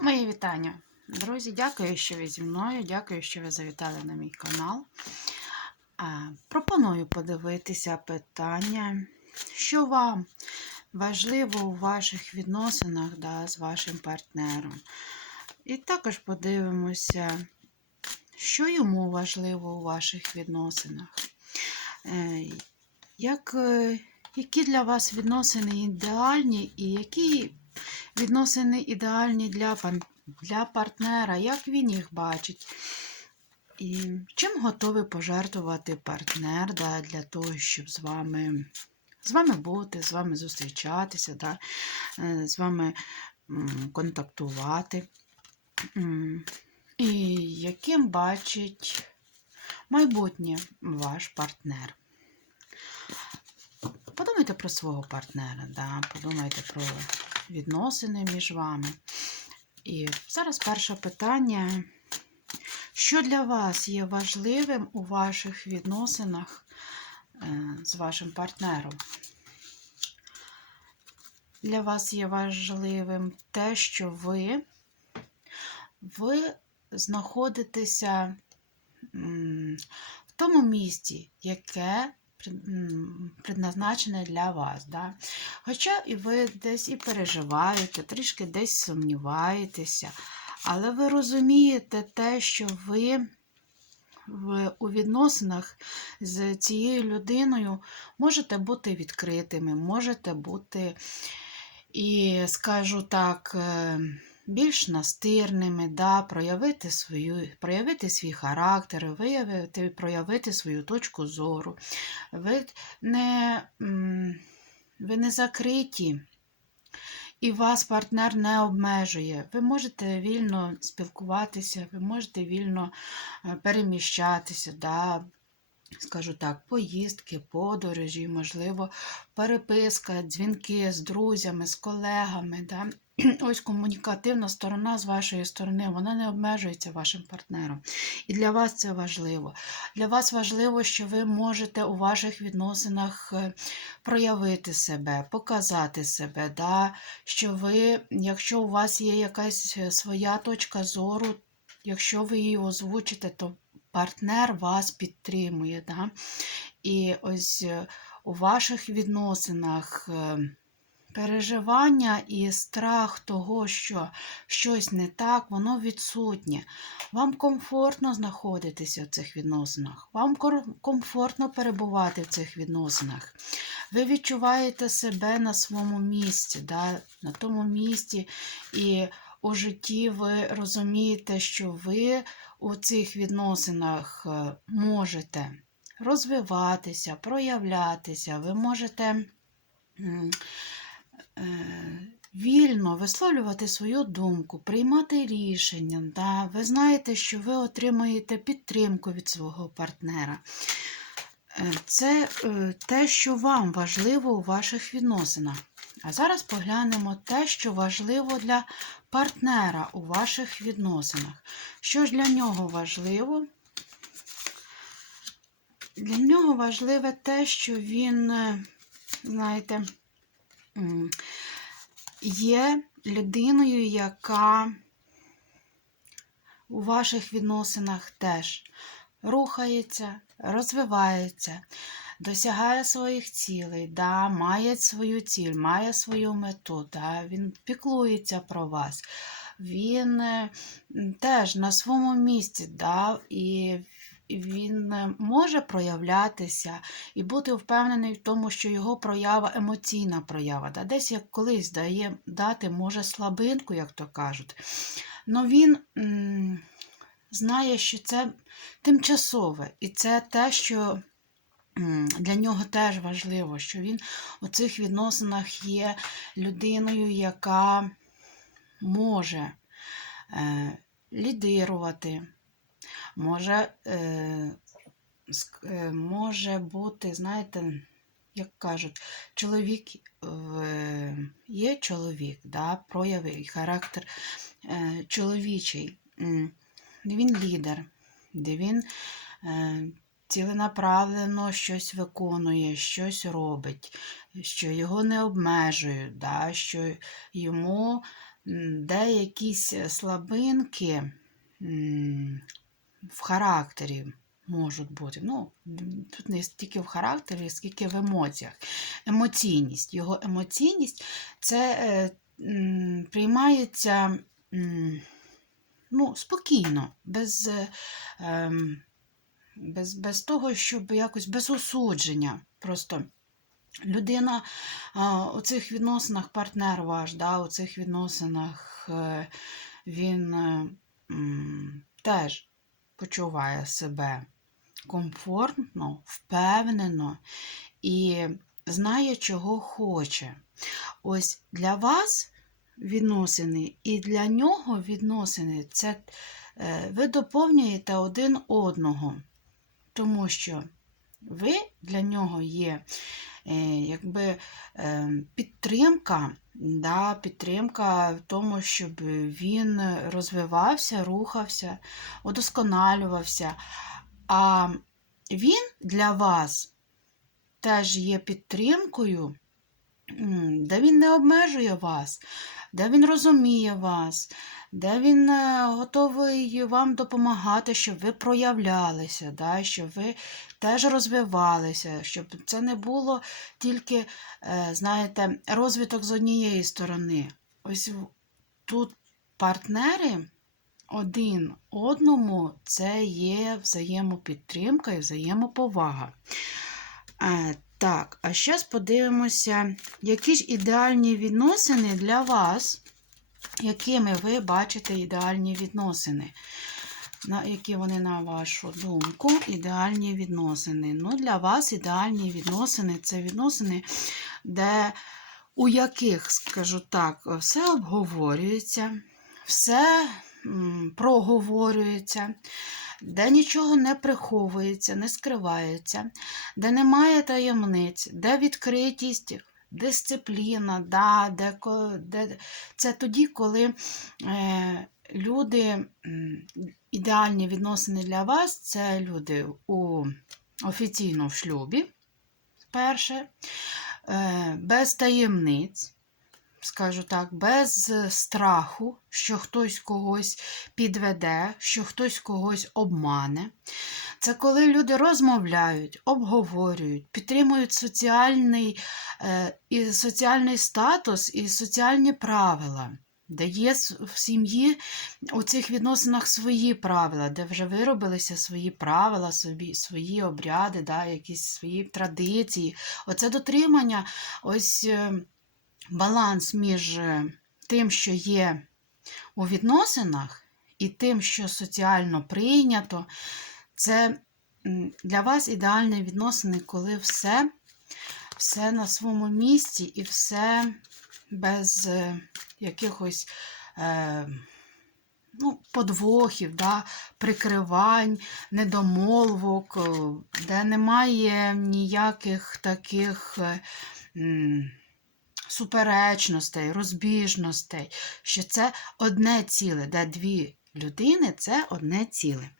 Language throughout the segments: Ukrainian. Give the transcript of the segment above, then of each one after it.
Мої вітання. Друзі, дякую, що ви зі мною. Дякую, що ви завітали на мій канал. Пропоную подивитися питання, що вам важливо у ваших відносинах да, з вашим партнером. І також подивимося, що йому важливо у ваших відносинах. Е, Як, е, які для вас відносини ідеальні і які відносини ідеальні для, для партнера, як він їх бачить. І чим готовий пожертвувати партнер да, для того, щоб з вами, з вами бути, з вами зустрічатися, да, е, з вами контактувати. І яким бачить майбутнє ваш партнер. Подумайте про свого партнера, да, подумайте про відносини між вами. І зараз перше питання. Що для вас є важливим у ваших відносинах е, з вашим партнером? Для вас є важливим те, що ви, ви знаходитеся в тому місці, яке предназначене для вас. Да? Хоча і ви десь і переживаєте, трішки десь сумніваєтеся, але ви розумієте те, що ви у відносинах з цією людиною можете бути відкритими, можете бути і, скажу так, е, більш настирними, да, проявити, свою, проявити свій характер, виявити, проявити свою точку зору. Ви не, ви не закриті. І вас партнер не обмежує. Ви можете вільно спілкуватися, ви можете вільно е, переміщатися, да, скажу так, поїздки, подорожі, можливо, переписка, дзвінки з друзями, з колегами. Да. Ось комунікативна сторона з вашої сторони, вона не обмежується вашим партнером. І для вас це важливо. Для вас важливо, що ви можете у ваших відносинах е, проявити себе, показати себе, да? що ви, якщо у вас є якась е, своя точка зору, якщо ви її озвучите, то партнер вас підтримує. Да? І ось е, у ваших відносинах е, переживання і страх того, що щось не так, воно відсутнє. Вам комфортно знаходитися в цих відносинах, вам комфортно перебувати в цих відносинах. Ви відчуваєте себе на своєму місці, да? на тому місці, і у житті ви розумієте, що ви у цих відносинах е, можете розвиватися, проявлятися, ви можете е, вільно висловлювати свою думку, приймати рішення. Да? Ви знаєте, що ви отримаєте підтримку від свого партнера. Е, Це те, що вам важливо у ваших відносинах. А зараз поглянемо те, що важливо для партнера у ваших відносинах. Що ж для нього важливо? Для нього важливе те, що він, е, знаєте, є людиною, яка у ваших відносинах теж рухається, розвивається, досягає своїх цілей, да, має свою ціль, має свою мету, да, він піклується про вас. Він е, теж на своєму місці, да, і він е, може проявлятися і бути впевнений в тому, що його проява емоційна проява. Да? Десь як колись дає дати, може, слабинку, як то кажуть. Но він м, знає, що це тимчасове, і це те, що для нього теж важливо, що він у цих відносинах є людиною, яка може е, лідирувати, може, е, е, може бути, знаєте, як кажуть, чоловік є чоловік, да, прояви і характер чоловічий, де він лідер, де він ціленаправлено щось виконує, щось робить, що його не обмежують, да, що йому де якісь слабинки в характері можуть бути. Ну, тут не стільки в характері, скільки в емоціях. Емоційність. Його емоційність це е, м, приймається м, ну, спокійно, без, е, ем, без, без того, щоб якось без осудження. Просто людина у цих відносинах, партнер ваш, да, у цих відносинах е, він е, теж почуває себе комфортно, впевнено і знає, чого хоче. Ось для вас відносини і для нього відносини це е, ви доповнюєте один одного, тому що ви для нього є е, якби е, підтримка, да, підтримка в тому, щоб він розвивався, рухався, удосконалювався. А він для вас теж є підтримкою, де він не обмежує вас, де він розуміє вас, де він е, готовий вам допомагати, щоб ви проявлялися, да, щоб ви теж розвивалися, щоб це не було тільки, е, знаєте, розвиток з однієї сторони. Ось тут партнери один одному це є взаємопідтримка і взаємоповага. Е, так, а зараз подивимося, які ж ідеальні відносини для вас, якими ви бачите ідеальні відносини. На, які вони, на вашу думку, ідеальні відносини. Ну, для вас ідеальні відносини це відносини, де у яких, скажу так, все обговорюється, все проговорюється, де нічого не приховується, не скривається, де немає таємниць, де відкритість, дисципліна, да, де, де, це тоді, коли е, люди, ідеальні відносини для вас, це люди у, офіційно в шлюбі, перше, е, без таємниць скажу так, без страху, що хтось когось підведе, що хтось когось обмане. Це коли люди розмовляють, обговорюють, підтримують соціальний, е, і соціальний статус і соціальні правила. Де є в сім'ї у цих відносинах свої правила, де вже виробилися свої правила, собі, свої обряди, да, якісь свої традиції. Оце дотримання, ось е, баланс між е, тим, що є у відносинах, і тим, що соціально прийнято, це для вас ідеальні відносини, коли все, все на своєму місці і все без е, якихось е, ну, подвохів, да, прикривань, недомолвок, е, де немає ніяких таких. м, суперечностей, розбіжностей, що це одне ціле, де дві людини це одне ціле.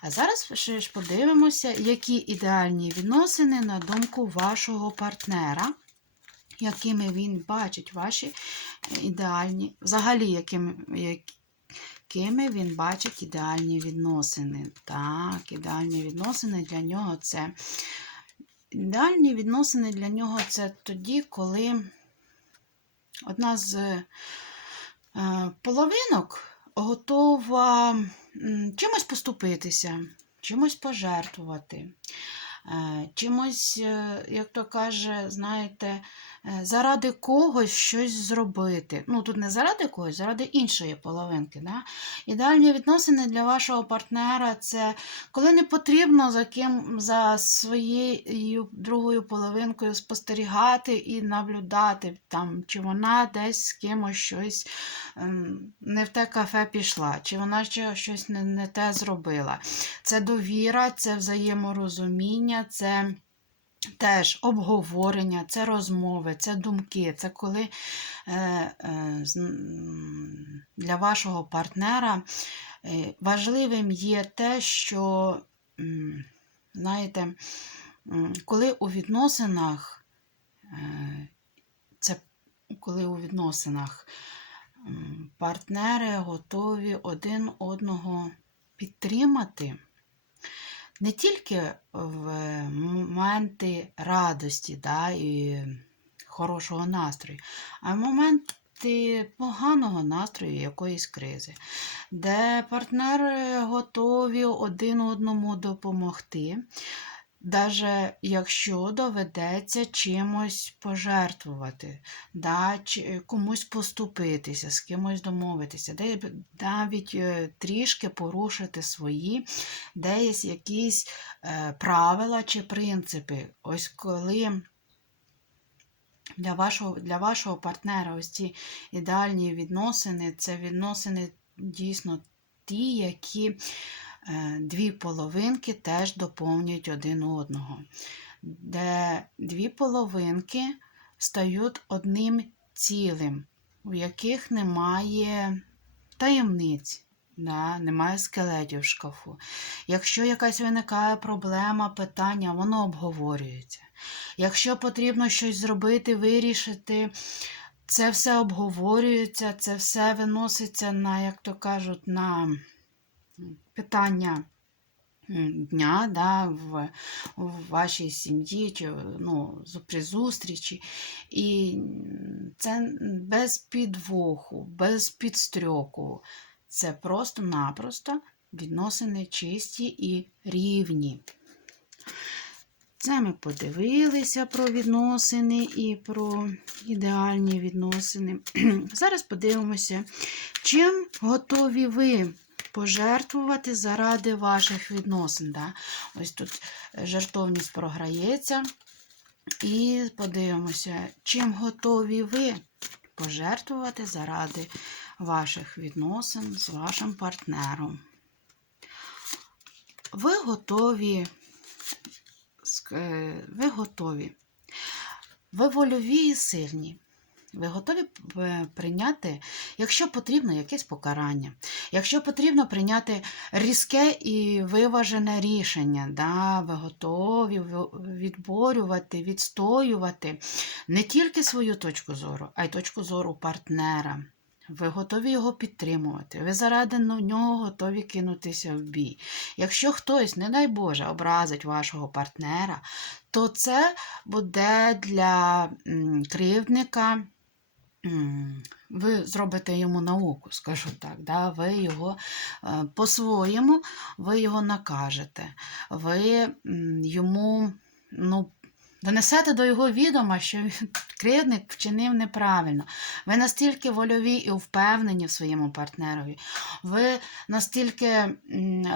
А зараз ще ж подивимося, які ідеальні відносини на думку вашого партнера, якими він бачить ваші ідеальні, взагалі, якими, якими він бачить ідеальні відносини. Так, ідеальні відносини для нього це. Ідеальні відносини для нього це тоді, коли одна з е, половинок готова чимось поступитися, чимось пожертвувати, е, чимось, е, як то каже, знаєте, заради когось щось зробити. Ну, тут не заради когось, заради іншої половинки. Да? Ідеальні відносини для вашого партнера це коли не потрібно за ким за своєю другою половинкою спостерігати і наблюдати, там, чи вона десь з кимось щось ем, не в те кафе пішла, чи вона ще щось не, не те зробила. Це довіра, це взаєморозуміння, це теж обговорення, це розмови, це думки, це коли е, е, для вашого партнера е, важливим є те, що, знаєте, коли у відносинах, це коли у відносинах партнери готові один одного підтримати не тільки в моменти радості да, і хорошого настрою, а в моменти поганого настрою якоїсь кризи, де партнери готові один одному допомогти. Даже якщо доведеться чимось пожертвувати, да, комусь поступитися, з кимось домовитися, навіть е, трішки порушити свої десь якісь е, правила чи принципи. Ось коли для вашого, для вашого партнера ось ці ідеальні відносини, це відносини дійсно ті, які дві половинки теж доповнюють один одного, де дві половинки стають одним цілим, у яких немає таємниць. Да, немає скелетів в шкафу. Якщо якась виникає проблема, питання, воно обговорюється. Якщо потрібно щось зробити, вирішити, це все обговорюється, це все виноситься на, як то кажуть, на питання дня да, в, в вашій сім'ї чи ну, при зустрічі. І це без підвоху, без підстрьоку. Це просто-напросто відносини чисті і рівні. Це ми подивилися про відносини і про ідеальні відносини. Зараз подивимося, чим готові ви пожертвувати заради ваших відносин. Да? Ось тут е, жертовність програється. І подивимося, чим готові ви пожертвувати заради ваших відносин з вашим партнером. Ви готові е, ви готові. Ви вольові і сильні. Ви готові прийняти, якщо потрібно, якесь покарання, якщо потрібно прийняти різке і виважене рішення, да, ви готові відборювати, відстоювати не тільки свою точку зору, а й точку зору партнера. Ви готові його підтримувати, ви заради нього готові кинутися в бій. Якщо хтось, не дай Боже, образить вашого партнера, то це буде для кривдника. Ви зробите йому науку, скажу так. Да? Ви його е, по-своєму ви його накажете. Ви йому ну, донесете до його відома, що кривдник вчинив неправильно. Ви настільки вольові і впевнені в своєму партнерові. Ви настільки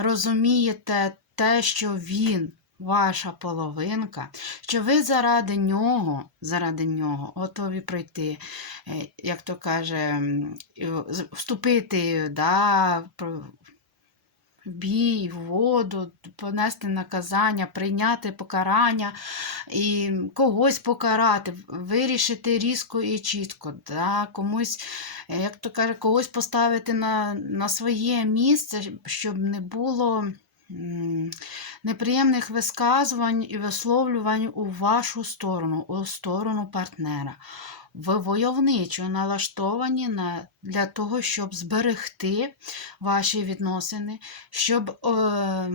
розумієте те, що він. Ваша половинка, що ви заради нього, заради нього готові пройти, е, як то каже, вступити да, в бій, в воду, понести наказання, прийняти покарання і когось покарати, вирішити різко і чітко, да, комусь, е, як то каже, когось поставити на, на своє місце, щоб не було. Неприємних висказувань і висловлювань у вашу сторону, у сторону партнера. Ви войовничо налаштовані на, для того, щоб зберегти ваші відносини, щоб е,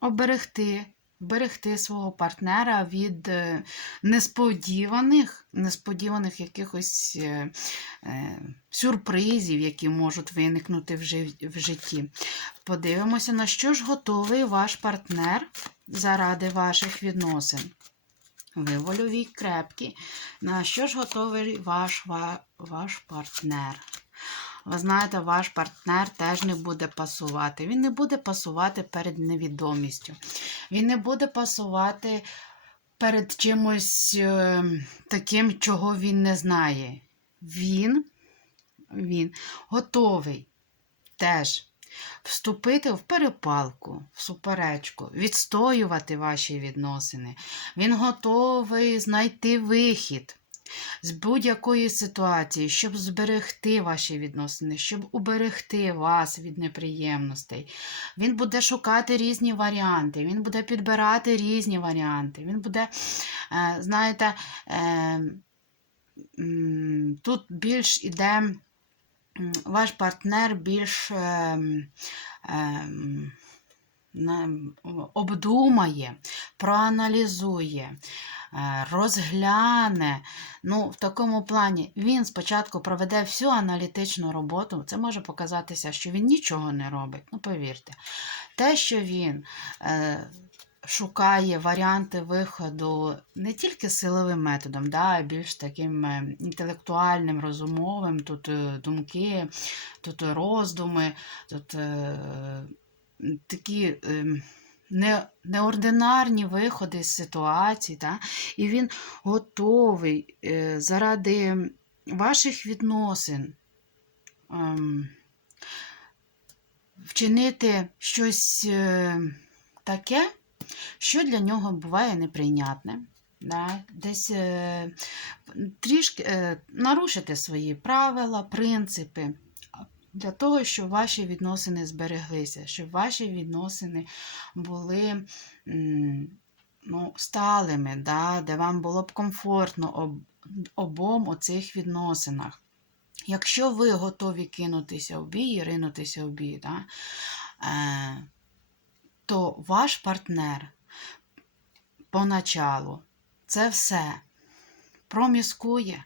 оберегти, берегти свого партнера від е, несподіваних, несподіваних якихось е, е, сюрпризів, які можуть виникнути в, житті. Подивимося, на що ж готовий ваш партнер заради ваших відносин. Ви вольові, крепкі. На що ж готовий ваш, ваш партнер? Ви знаєте, ваш партнер теж не буде пасувати. Він не буде пасувати перед невідомістю. Він не буде пасувати перед чимось е, таким, чого він не знає. Він, він готовий теж вступити в перепалку, в суперечку, відстоювати ваші відносини. Він готовий знайти вихід з будь-якої ситуації, щоб зберегти ваші відносини, щоб уберегти вас від неприємностей. Він буде шукати різні варіанти, він буде підбирати різні варіанти. Він буде, е, знаєте, е, тут більш іде ваш партнер більш ем, ем, обдумає, проаналізує, е, розгляне. Ну, в такому плані він спочатку проведе всю аналітичну роботу. Це може показатися, що він нічого не робить. Ну, повірте. Те, що він е, шукає варіанти виходу не тільки силовим методом, да, а більш таким е, інтелектуальним, розумовим, тут думки, тут роздуми, тут такі. ем, не, неординарні виходи з ситуацій, та? і він готовий е, заради ваших відносин ем, вчинити щось е, таке, що для нього буває неприйнятне. Да? Десь е, трішки е, нарушити свої правила, принципи. Для того, щоб ваші відносини збереглися, щоб ваші відносини були ну, сталими, да, де вам було б комфортно об, обом у цих відносинах. Якщо ви готові кинутися в бій і ринутися в бій, да, е, то ваш партнер поначалу це все проміскує,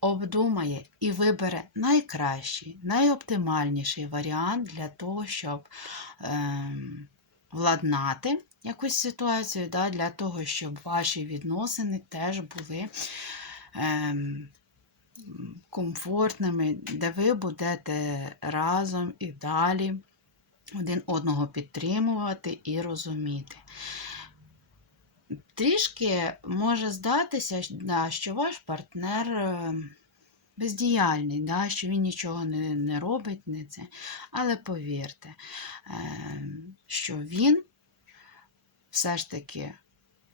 обдумає і вибере найкращий, найоптимальніший варіант для того, щоб ем, владнати якусь ситуацію, да, для того, щоб ваші відносини теж були ем, комфортними, де ви будете разом і далі один одного підтримувати і розуміти. Трішки може здатися, да, що ваш партнер е, бездіяльний, да, що він нічого не, не робить, не це. але повірте, е, що він все ж таки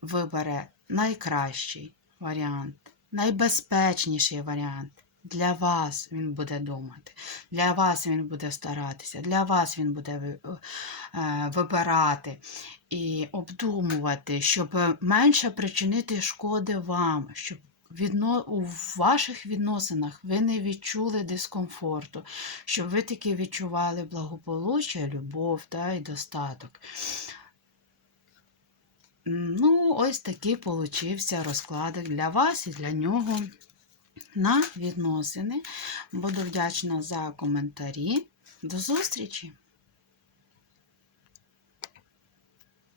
вибере найкращий варіант, найбезпечніший варіант. Для вас він буде думати, для вас він буде старатися, для вас він буде е, вибирати і обдумувати, щоб менше причинити шкоди вам, щоб відно... у ваших відносинах ви не відчули дискомфорту, щоб ви таки відчували благополуччя, любов та, і достаток. Ну, ось такий получився розкладик для вас і для нього на відносини. Буду вдячна за коментарі. До зустрічі!